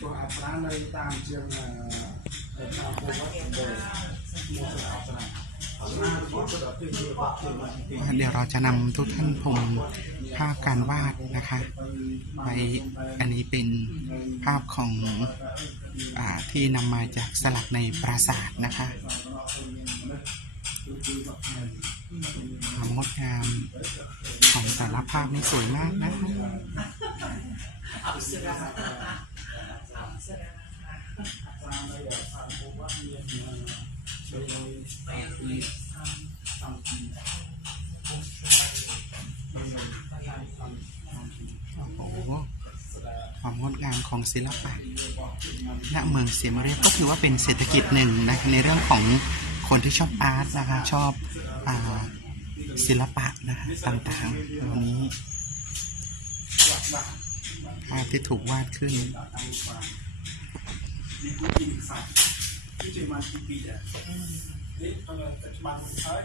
ตัวอัตราในตามเชียงเอ่อตามโพวัดโดยมูลอัตราอัตราเดี๋ยวเราจะนำทุกท่านชมภาพการวาดนะคะไปอันนี้เป็นภาพของอที่นำมาจากสลักในปราสาทนะคะความงดงามของแต่ละภาพนี่สวยมากนะคะ ความงดงามของศิลปะณเมืองเสียมเรียก็ถือว่าเป็นเศรษฐกิจหนึ่งนะในเรื่องของคนที่ชอบอาร์ตนะคะชอบอศิลปะนะคะต่างๆวันนี้ภาพที่ถูกวาดขึ้น នេះគឺជាខ្សាច់គឺជាម៉ាទី2ដែរនេះគាត់តែច្បាស់ហ្នឹងហើយ